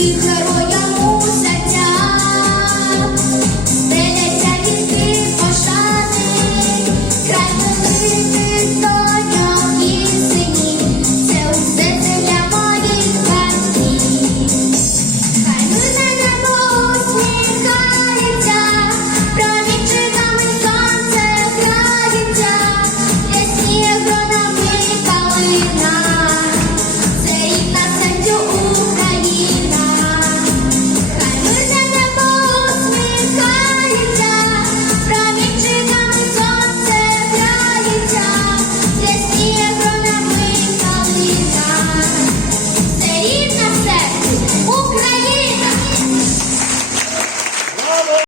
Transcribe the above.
DJ